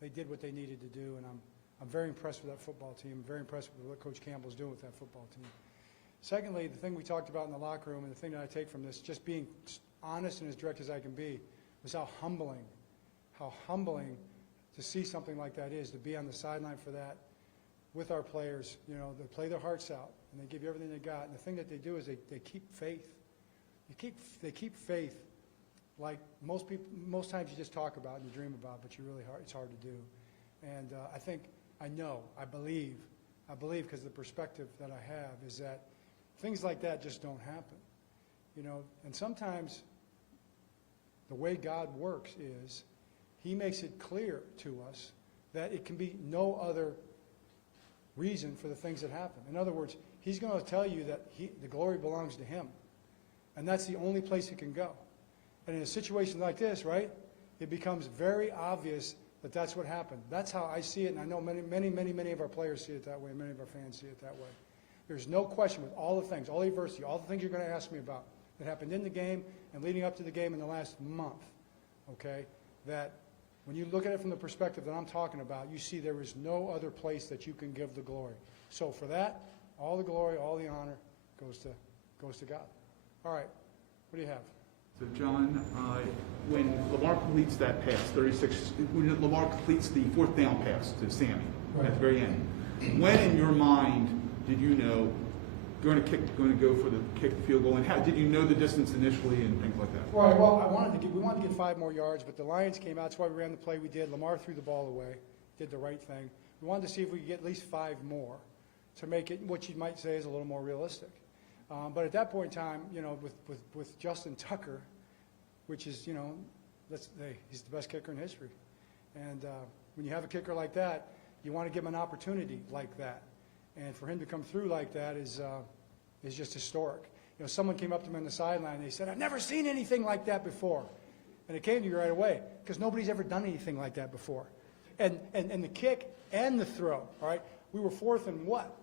they did what they needed to do, and I'm very impressed with that football team. I'm very impressed with what Coach Campbell's doing with that football team. Secondly, the thing we talked about in the locker room and the thing that I take from this, just being honest and as direct as I can be, was how humbling to see something like that is, to be on the sideline for that with our players. You know, they play their hearts out, and they give you everything they got. And the thing that they do is they keep faith. They keep faith like most people, most times you just talk about and you dream about, but it's hard to do. And I believe, because the perspective that I have is that things like that just don't happen. You know, and sometimes the way God works is He makes it clear to us that it can be no other reason for the things that happen. In other words, He's going to tell you that the glory belongs to Him. And that's the only place it can go. And in a situation like this, right, it becomes very obvious that that's what happened. That's how I see it, and I know many of our players see it that way, and many of our fans see it that way. There's no question with all the things, all the adversity, all the things you're going to ask me about that happened in the game and leading up to the game in the last month, okay, that when you look at it from the perspective that I'm talking about, you see there is no other place that you can give the glory. So for that, all the glory, all the honor goes to God. All right, what do you have? So John, when Lamar completes that pass, 36, when Lamar completes the fourth down pass to Sammy at the very end, when in your mind did you know going to go for the kick field goal, and how did you know the distance initially and things like that? Right. Well, we wanted to get 5 more yards, but the Lions came out. That's why we ran the play we did. Lamar threw the ball away, did the right thing. We wanted to see if we could get at least 5 more to make it what you might say is a little more realistic. But at that point in time, you know, with Justin Tucker, which is, you know, he's the best kicker in history. And when you have a kicker like that, you want to give him an opportunity like that. And for him to come through like that is just historic. You know, someone came up to me on the sideline and they said, "I've never seen anything like that before." And it came to you right away because nobody's ever done anything like that before. And the kick and the throw, all right? We were 4th and what?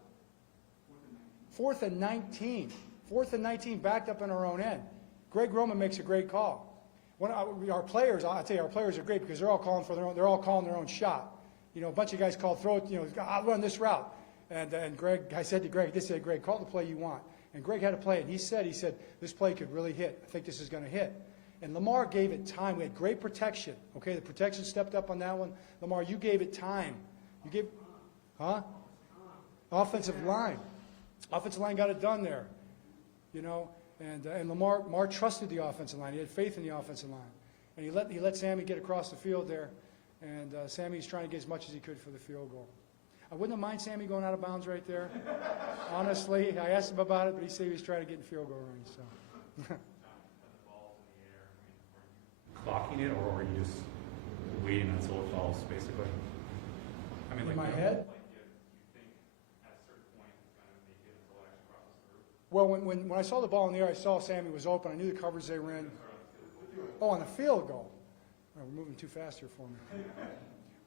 4th and 19. 4th and 19 backed up in our own end. Greg Roman makes a great call. Our players, I'll tell you, our players are great because they're all calling their own shot. You know, a bunch of guys called, throw it, you know, I'll run this route. And Greg, I said to Greg, Greg, call the play you want. And Greg had to play it. And he said, this play could really hit. I think this is going to hit. And Lamar gave it time. We had great protection. Okay, the protection stepped up on that one. Lamar, you gave it time. You gave, Offensive line. Offensive line got it done there. You know, and Lamar trusted the offensive line. He had faith in the offensive line. And he let Sammy get across the field there. And Sammy's trying to get as much as he could for the field goal. I wouldn't have minded Sammy going out of bounds right there. Honestly, I asked him about it, but he said he was trying to get in field goal range. So. Clocking it, or are you just waiting until it falls, basically? I mean, in my head? You think at a certain point it's going to make it until it actually crosses through? Well, when I saw the ball in the air, I saw Sammy was open. I knew the coverage they were in. Oh, on the field goal. Oh, we're moving too fast here for me.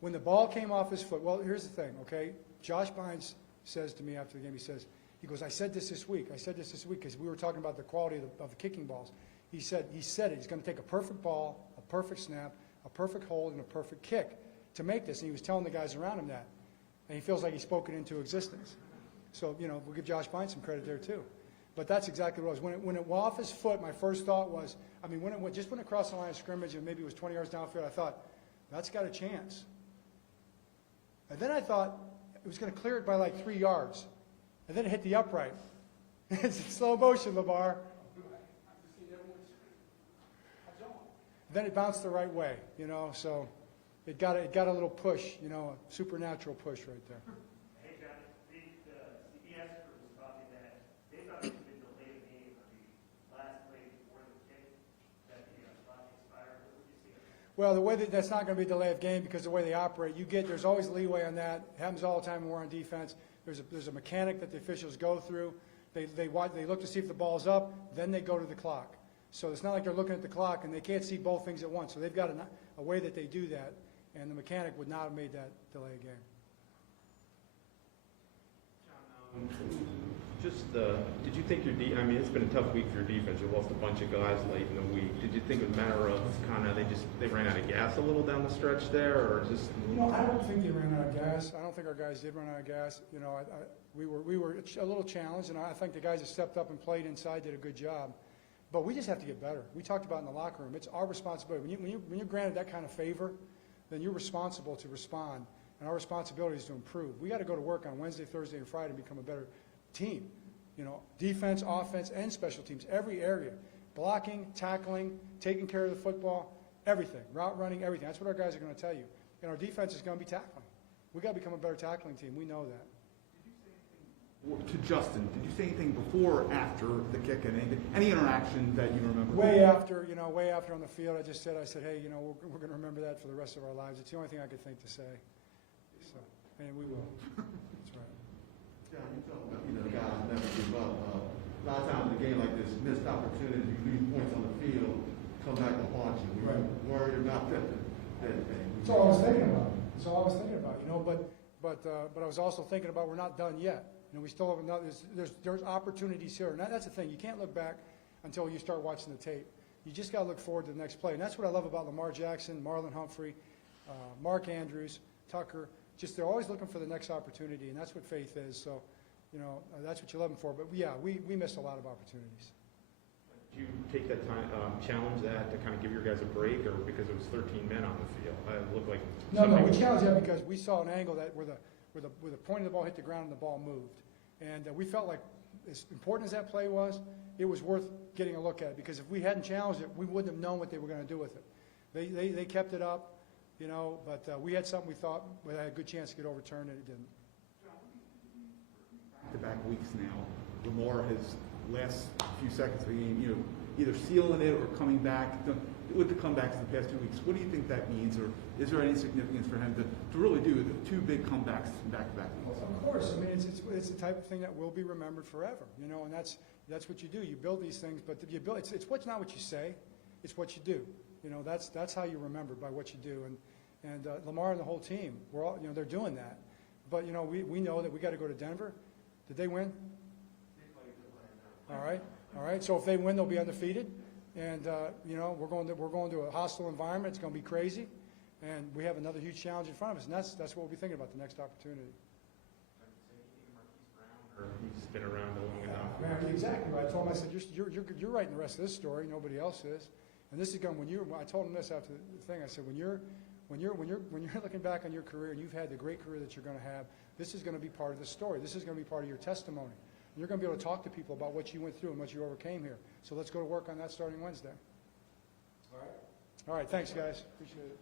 When the ball came off his foot, well, here's the thing, okay? Josh Bynes says to me after the game, he goes, I said this week because we were talking about the quality of the kicking balls. He said it. He's going to take a perfect ball, a perfect snap, a perfect hold, and a perfect kick to make this. And he was telling the guys around him that. And he feels like he spoke it into existence. So, you know, we'll give Josh Bynes some credit there too. But that's exactly what it was. When it went off his foot, my first thought was, I mean, when it went across the line of scrimmage and maybe it was 20 yards downfield, I thought, that's got a chance. And then I thought it was going to clear it by like 3 yards. And then it hit the upright. It's in slow motion, Lamar. Then it bounced the right way, you know, so it got a little push, you know, a supernatural push right there. Hey, John, the CBS crew was talking that they thought it was going to delay the game on the last play before the kick that the clock expired. What would you see? Well, the way that's not going to be a delay of game because the way they operate, there's always leeway on that. It happens all the time when we're on defense. There's a mechanic that the officials go through. They look to see if the ball's up, then they go to the clock. So it's not like they're looking at the clock and they can't see both things at once. So they've got a way that they do that, and the mechanic would not have made that delay a game. John, Just, did you think I mean, it's been a tough week for your defense. You lost a bunch of guys late in the week. Did you think it was a matter of kind of they ran out of gas a little down the stretch there, or just? I don't think they ran out of gas. I don't think our guys did run out of gas. We were a little challenged, and I think the guys that stepped up and played inside did a good job. But we just have to get better. We talked about in the locker room. It's our responsibility. When you're granted that kind of favor, then you're responsible to respond, and our responsibility is to improve. We got to go to work on Wednesday, Thursday, and Friday and become a better team. Defense, offense, and special teams, every area. Blocking, tackling, taking care of the football, everything. Route running, everything. That's what our guys are going to tell you. And our defense is going to be tackling. We got to become a better tackling team. We know that. To Justin, did you say anything before or after the kick and any interaction that you remember? Way after on the field, I said, hey, we're going to remember that for the rest of our lives. It's the only thing I could think to say. So, and we will. That's right. John, you talk about, the guys never give up. A lot of times in a game like this, missed opportunities, you lose points on the field, come back to haunt you. Were you worried about that? That's all I was thinking about. But I was also thinking about we're not done yet. We still have another. There's opportunities here, and that's the thing. You can't look back until you start watching the tape. You just got to look forward to the next play, and that's what I love about Lamar Jackson, Marlon Humphrey, Mark Andrews, Tucker. Just they're always looking for the next opportunity, and that's what faith is. So, that's what you love them for. But yeah, we missed a lot of opportunities. Did you take that time, challenge that to kind of give your guys a break, or because it was 13 men on the field? It looked like no. We challenged that because we saw an angle that where the point of the ball hit the ground and the ball moved, and we felt like as important as that play was, it was worth getting a look at, because if we hadn't challenged it, we wouldn't have known what they were going to do with it. They kept it up. But we had something we thought we had a good chance to get overturned, and it didn't. Back-to-back weeks now, Lamar has last few seconds of the game, either sealing it or coming back. With the comebacks in the past 2 weeks, what do you think that means, or is there any significance for him to really do the two big comebacks back-to-back weeks? Of course, I mean it's the type of thing that will be remembered forever, and that's what you do. You build these things, but you build. It's what's not what you say, it's what you do. That's how you're remembered, by what you do. And Lamar and the whole team, we're all, they're doing that. But we know that we got to go to Denver. Did they win? All right. So if they win, they'll be undefeated. And we're going to a hostile environment. It's going to be crazy, and we have another huge challenge in front of us. And that's what we'll be thinking about, the next opportunity. He's been around long enough. Yeah, exactly right. I told him, I said, you're writing the rest of this story. Nobody else is. And this is going I told him this after the thing. I said, when you're looking back on your career and you've had the great career that you're going to have, this is going to be part of the story. This is going to be part of your testimony. And you're going to be able to talk to people about what you went through and what you overcame here. So let's go to work on that starting Wednesday. All right. Thanks, guys. Appreciate it.